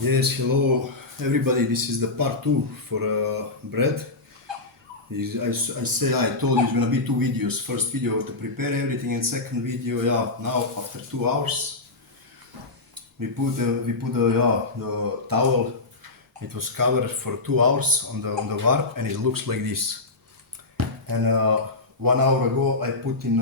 Yes, hello everybody. This is the part 2 for bread. I told you it's gonna be two videos. First video to prepare everything, and second video, now after 2 hours, the towel. It was covered for 2 hours on the var, and it looks like this. And 1 hour ago, I put in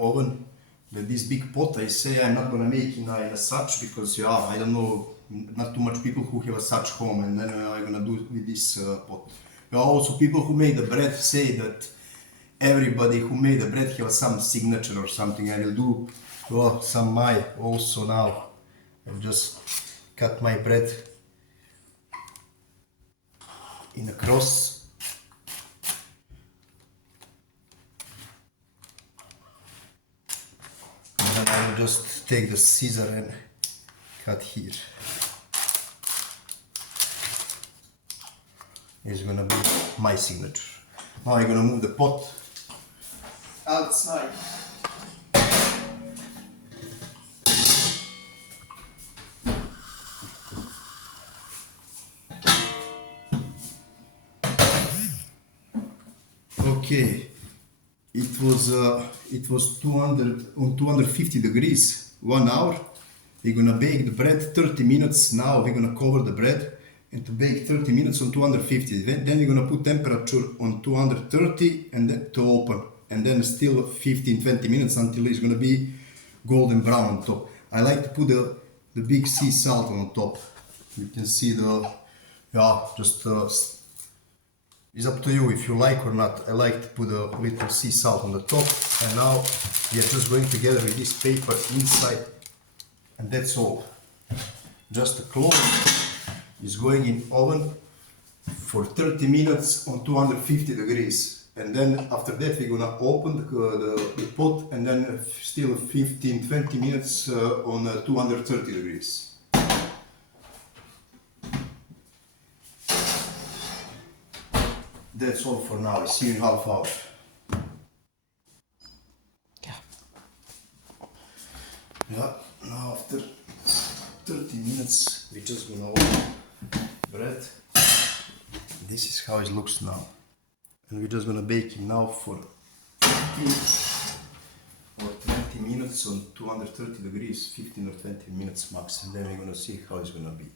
oven this big pot. I say I'm not gonna make in a such because I don't know, not too much people who have a such home, and then I'm gonna do with this pot. Also, people who made the bread say that everybody who made the bread have some signature or something. I will do some my also now. I'll just cut my bread in a cross. And then I will just take the scissor and cut here. It's gonna be my signature. Now I'm gonna move the pot outside. Okay, it was 250 degrees 1 hour. We're gonna bake the bread 30 minutes. Now we're gonna cover the bread and to bake 30 minutes on 250. Then we're gonna put temperature on 230 and then to open, and then still 15-20 minutes until it's gonna be golden brown on top. I like to put the big sea salt on top. You can see it's up to you if you like or not. I like to put a little sea salt on the top, and now we are just going together with this paper inside, and that's all. Just a close is going in oven for 30 minutes on 250 degrees, and then after that we're gonna open the pot, and then still 15-20 minutes on 230 degrees. That's all for now. See you in half hour. Yeah, now after 30 minutes we're just gonna open bread. This is how it looks now. And we're just gonna bake it now for 15 or 20 minutes on 230 degrees, 15 or 20 minutes max, and then we're gonna see how it's gonna be.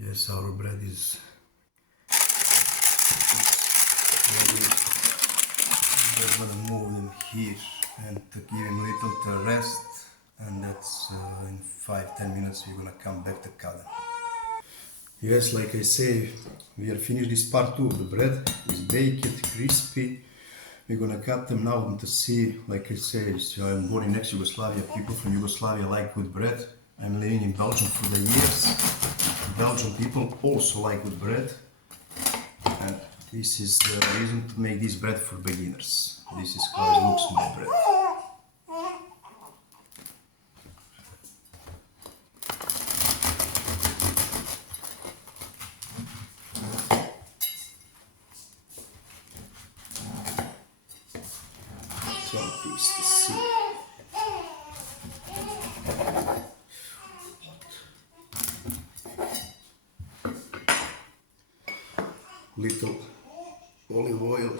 Yes, our bread is ready. We're gonna move him here and to give him a little to rest, and that's in 5-10 minutes we're gonna come back to cut them. Yes, like I say, we are finished this part 2 of the bread. It's baked, crispy. We're gonna cut them now to see, like I say, I'm born in ex-Yugoslavia. People from Yugoslavia like good bread. I'm living in Belgium for the years. Belgian people also like good bread, and this is the reason to make this bread for beginners. This is how it looks, my bread. So piece to see. Little olive oil,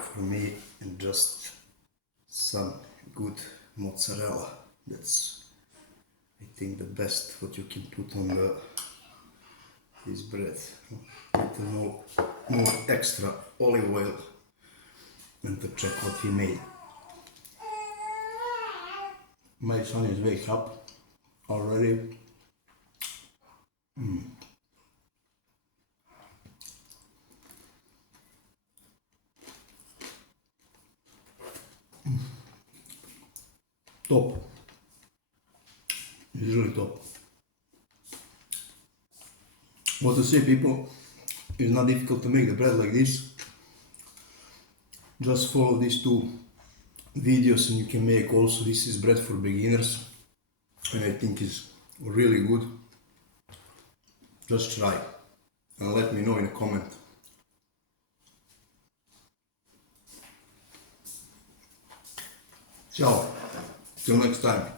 for me, and just some good mozzarella. That's, I think, the best what you can put on this bread. Little more extra olive oil, and to check what we made. My son is wake up already. Top. It's really top. What to say, people, it's not difficult to make the bread like this. Just follow these two videos and you can make also. This is bread for beginners, and I think it's really good. Just try and let me know in a comment. Ciao, till next time.